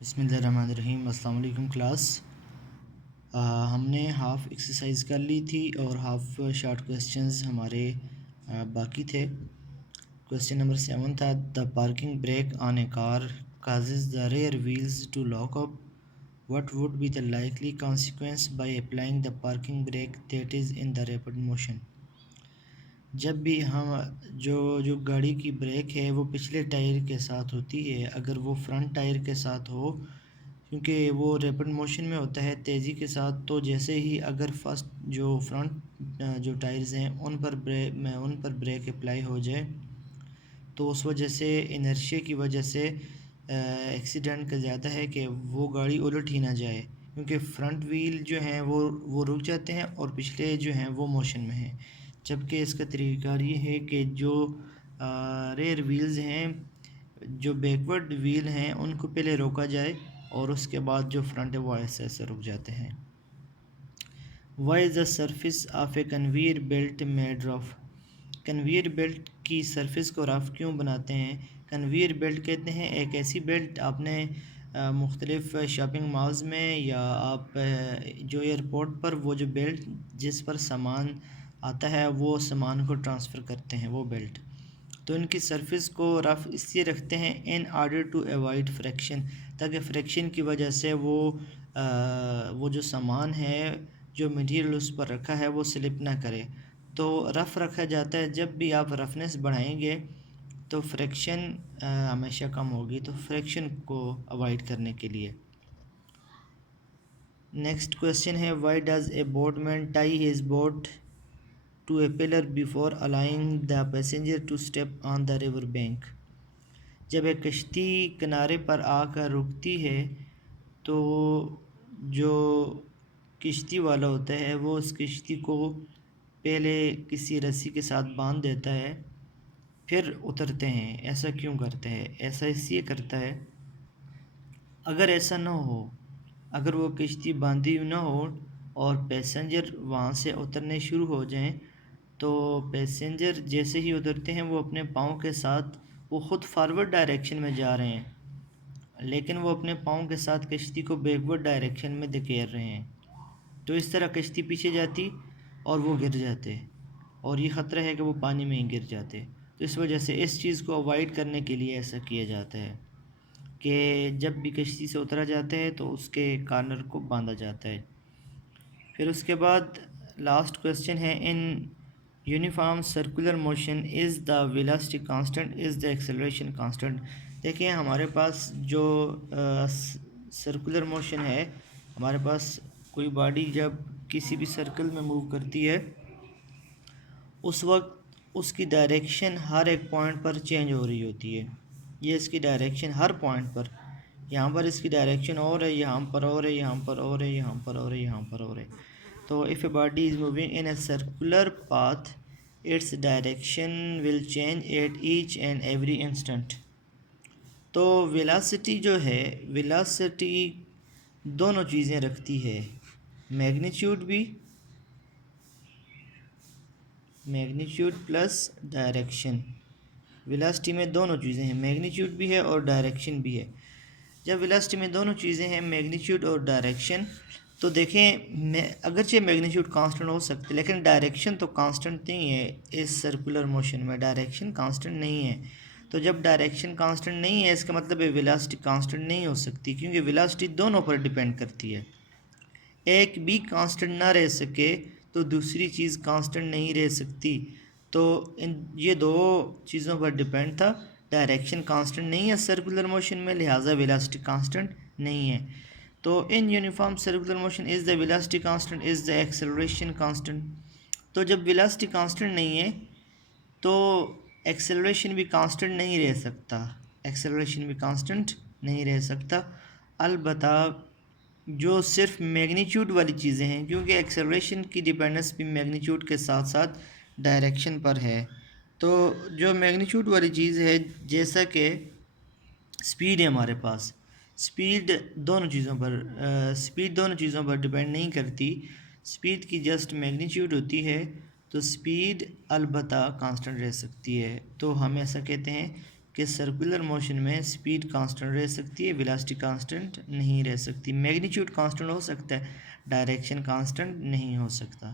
بسم اللہ الرحمن الرحیم۔ السلام علیکم کلاس۔ ہم نے ہاف ایکسرسائز کر لی تھی اور ہاف شارٹ کویسچنز ہمارے باقی تھے۔ کویسچن نمبر 7 تھا the parking brake on a car causes the rear wheels to lock up, what would be the likely consequence by applying the parking brake that is in the rapid motion. جب بھی ہم جو گاڑی کی break ہے وہ پچھلے tyre کے ساتھ ہوتی ہے، اگر وہ فرنٹ ٹائر کے ساتھ ہو کیونکہ وہ ریپڈ موشن میں ہوتا ہے تیزی کے ساتھ، تو جیسے ہی اگر فرسٹ جو فرنٹ جو ٹائرز ہیں ان پر بریک اپلائی ہو جائے تو اس وجہ سے انرشیا کی وجہ سے ایکسیڈنٹ کا زیادہ ہے کہ وہ گاڑی الٹ ہی نہ جائے، کیونکہ فرنٹ ویل جو ہیں وہ رک جاتے ہیں اور پچھلے جو ہیں وہ موشن میں ہیں، جبکہ اس کا طریقہ کار یہ ہے کہ جو ریئر ویلز ہیں، جو بیکورڈ ویل ہیں، ان کو پہلے روکا جائے اور اس کے بعد جو فرنٹ ہے وہ ایسے ایسے رک جاتے ہیں۔ Why is the surface of a conveyor belt made rough? Conveyor belt کی سرفیس کو رف کیوں بناتے ہیں؟ کنویئر بیلٹ کہتے ہیں ایک ایسی بیلٹ، آپ نے مختلف شاپنگ مالز میں یا آپ جو ایئرپورٹ پر وہ جو بیلٹ جس پر سامان آتا ہے وہ سامان کو ٹرانسفر کرتے ہیں وہ بیلٹ، تو ان کی سرفیس کو رف اس لیے رکھتے ہیں in order to avoid friction, تاکہ فریکشن کی وجہ سے وہ جو سامان ہے جو مٹیریل اس پر رکھا ہے وہ سلپ نہ کرے، تو رف رکھا جاتا ہے۔ جب بھی آپ رفنس بڑھائیں گے تو فریکشن ہمیشہ کم ہوگی، تو فریکشن کو اوائڈ کرنے کے لیے۔ نیکسٹ کویسچن ہے why does a boatman tie his boat to a pillar before allowing the passenger to step on the river bank? جب ایک کشتی کنارے پر آ کر رکتی ہے تو جو کشتی والا ہوتا ہے وہ اس کشتی کو پہلے کسی رسی کے ساتھ باندھ دیتا ہے، پھر اترتے ہیں۔ ایسا کیوں کرتا ہے؟ ایسا اس لیے کرتا ہے اگر ایسا نہ ہو، اگر وہ کشتی باندھی نہ ہو اور پیسنجر وہاں سے اترنے شروع ہو جائیں تو پیسنجر جیسے ہی اترتے ہیں وہ اپنے پاؤں کے ساتھ وہ خود فارورڈ ڈائریکشن میں جا رہے ہیں، لیکن وہ اپنے پاؤں کے ساتھ کشتی کو بیکورڈ ڈائریکشن میں دھکیل رہے ہیں، تو اس طرح کشتی پیچھے جاتی اور وہ گر جاتے، اور یہ خطرہ ہے کہ وہ پانی میں ہی گر جاتے، تو اس وجہ سے اس چیز کو اوائڈ کرنے کے لیے ایسا کیا جاتا ہے کہ جب بھی کشتی سے اترا جاتا ہے تو اس کے کارنر کو باندھا جاتا ہے۔ پھر اس کے بعد لاسٹ کویسچن ہے in uniform circular motion is the velocity constant is the acceleration constant? دیکھیں ہمارے پاس جو سرکولر موشن ہے، ہمارے پاس کوئی باڈی جب کسی بھی سرکل میں موو کرتی ہے اس وقت اس کی ڈائریکشن ہر ایک پوائنٹ پر چینج ہو رہی ہوتی ہے، یہ اس کی ڈائریکشن ہر پوائنٹ پر، یہاں پر اس کی ڈائریکشن اور ہے، یہاں پر اور ہے، یہاں پر اور ہے، یہاں پر اور ہے، یہاں پر اور ہے، تو if a body is moving in a circular path its direction will change at each and every instant۔ تو ویلاسٹی جو ہے، ویلاسٹی دونوں چیزیں رکھتی ہے، میگنیچیوڈ بھی، میگنیچیوڈ پلس ڈائریکشن، ویلاسٹی میں دونوں چیزیں ہیں، میگنیچیوڈ بھی ہے اور ڈائریکشن بھی ہے۔ جب ویلاسٹی میں دونوں چیزیں ہیں، میگنیچیوڈ اور ڈائریکشن، تو دیکھیں اگرچہ میگنیچیوڈ کانسٹنٹ ہو سکتے لیکن ڈائریکشن تو کانسٹنٹ نہیں ہے، اس سرکولر موشن میں ڈائریکشن کانسٹنٹ نہیں ہے، تو جب ڈائریکشن کانسٹنٹ نہیں ہے اس کا مطلب ہے ویلاسٹی کانسٹنٹ نہیں ہو سکتی، کیونکہ ویلاسٹی دونوں پر ڈیپینڈ کرتی ہے، ایک بھی کانسٹنٹ نہ رہ سکے تو دوسری چیز کانسٹنٹ نہیں رہ سکتی، تو یہ دو چیزوں پر ڈیپینڈ تھا، ڈائریکشن کانسٹنٹ نہیں ہے سرکولر موشن میں، لہٰذا ویلاسٹی کانسٹنٹ نہیں ہے، تو in uniform circular motion is the velocity constant is the acceleration constant, تو جب ویلاسٹی کانسٹنٹ نہیں ہے تو ایکسلریشن بھی کانسٹنٹ نہیں رہ سکتا، ایکسلریشن بھی کانسٹنٹ نہیں رہ سکتا، البتہ جو صرف میگنیچیوڈ والی چیزیں ہیں، کیونکہ ایکسلریشن کی ڈیپینڈنس بھی میگنیچیوڈ کے ساتھ ساتھ ڈائریکشن پر ہے، تو جو میگنیچیوڈ والی چیز ہے جیسا کہ سپیڈ ہے ہمارے پاس، سپیڈ دونوں چیزوں پر ڈیپینڈ نہیں کرتی، سپیڈ کی جسٹ میگنیچیوڈ ہوتی ہے، تو سپیڈ البتہ کانسٹنٹ رہ سکتی ہے، تو ہم ایسا کہتے ہیں کہ سرکولر موشن میں سپیڈ کانسٹنٹ رہ سکتی ہے، ویلاسٹی کانسٹنٹ نہیں رہ سکتی، میگنیچیوڈ کانسٹنٹ ہو سکتا ہے، ڈائریکشن کانسٹنٹ نہیں ہو سکتا۔